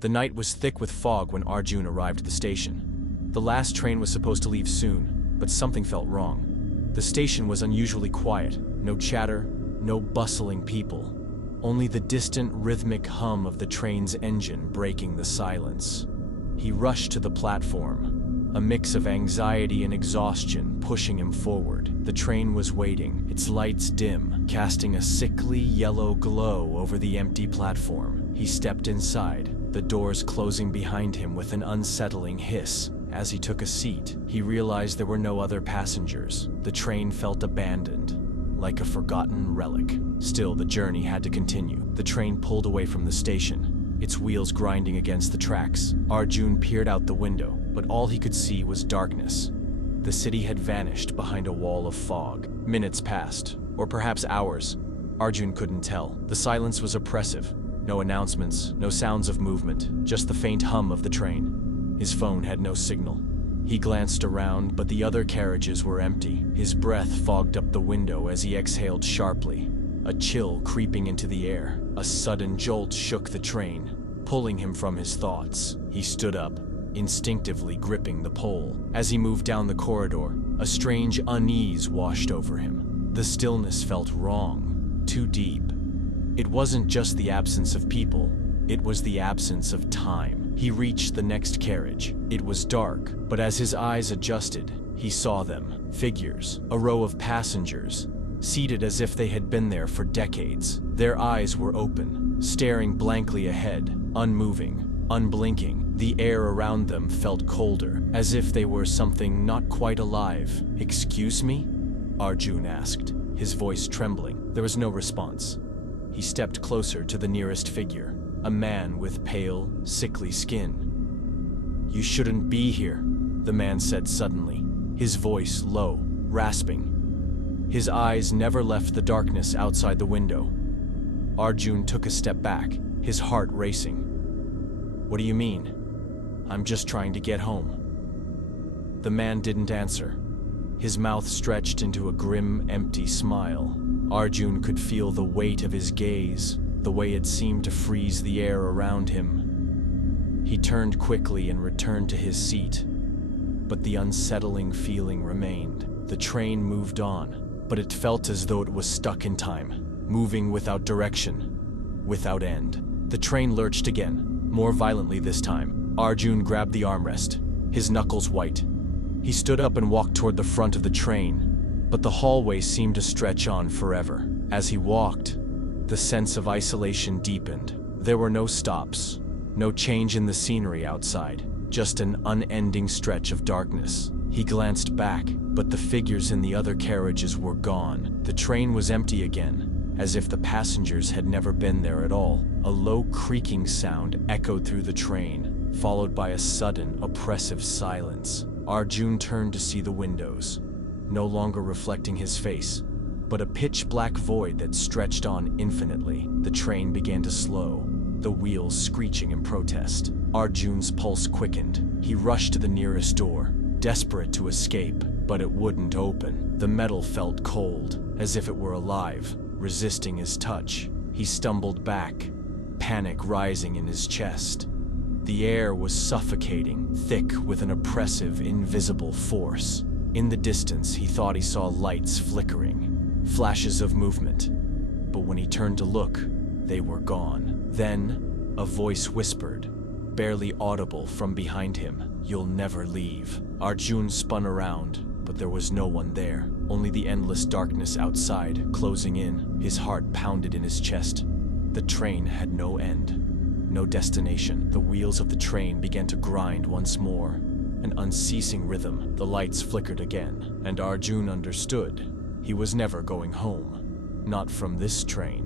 The night was thick with fog when Arjun arrived at the station. The last train was supposed to leave soon, but something felt wrong. The station was unusually quiet, no chatter, no bustling people. Only the distant rhythmic hum of the train's engine breaking the silence. He rushed to the platform, a mix of anxiety and exhaustion pushing him forward. The train was waiting, its lights dim, casting a sickly yellow glow over the empty platform. He stepped inside, the doors closing behind him with an unsettling hiss. As he took a seat, he realized there were no other passengers. The train felt abandoned, like a forgotten relic. Still, the journey had to continue. The train pulled away from the station, its wheels grinding against the tracks. Arjun peered out the window, but all he could see was darkness. The city had vanished behind a wall of fog. Minutes passed, or perhaps hours. Arjun couldn't tell. The silence was oppressive. No announcements, no sounds of movement, just the faint hum of the train. His phone had no signal. He glanced around, but the other carriages were empty. His breath fogged up the window as he exhaled sharply, a chill creeping into the air. A sudden jolt shook the train, pulling him from his thoughts. He stood up, instinctively gripping the pole. As he moved down the corridor, a strange unease washed over him. The stillness felt wrong, too deep. It wasn't just the absence of people, it was the absence of time. He reached the next carriage. It was dark, but as his eyes adjusted, he saw them. Figures, a row of passengers, seated as if they had been there for decades. Their eyes were open, staring blankly ahead, unmoving, unblinking. The air around them felt colder, as if they were something not quite alive. "Excuse me?" Arjun asked, his voice trembling. There was no response. He stepped closer to the nearest figure, a man with pale, sickly skin. "You shouldn't be here," the man said suddenly, his voice low, rasping. His eyes never left the darkness outside the window. Arjun took a step back, his heart racing. "What do you mean?" "I'm just trying to get home." The man didn't answer. His mouth stretched into a grim, empty smile. Arjun could feel the weight of his gaze, the way it seemed to freeze the air around him. He turned quickly and returned to his seat, but the unsettling feeling remained. The train moved on, but it felt as though it was stuck in time, moving without direction, without end. The train lurched again, more violently this time. Arjun grabbed the armrest, his knuckles white. He stood up and walked toward the front of the train, but the hallway seemed to stretch on forever. As he walked, the sense of isolation deepened. There were no stops, no change in the scenery outside, just an unending stretch of darkness. He glanced back, but the figures in the other carriages were gone. The train was empty again, as if the passengers had never been there at all. A low creaking sound echoed through the train, followed by a sudden, oppressive silence. Arjun turned to see the windows, no longer reflecting his face, but a pitch-black void that stretched on infinitely. The train began to slow, the wheels screeching in protest. Arjun's pulse quickened. He rushed to the nearest door, desperate to escape, but it wouldn't open. The metal felt cold, as if it were alive, resisting his touch. He stumbled back, panic rising in his chest. The air was suffocating, thick with an oppressive, invisible force. In the distance, he thought he saw lights flickering, flashes of movement. But when he turned to look, they were gone. Then, a voice whispered, barely audible from behind him, "You'll never leave." Arjun spun around, but there was no one there. Only the endless darkness outside, closing in. His heart pounded in his chest. The train had no end, no destination. The wheels of the train began to grind once more, an unceasing rhythm. The lights flickered again, and Arjun understood. He was never going home. Not from this train.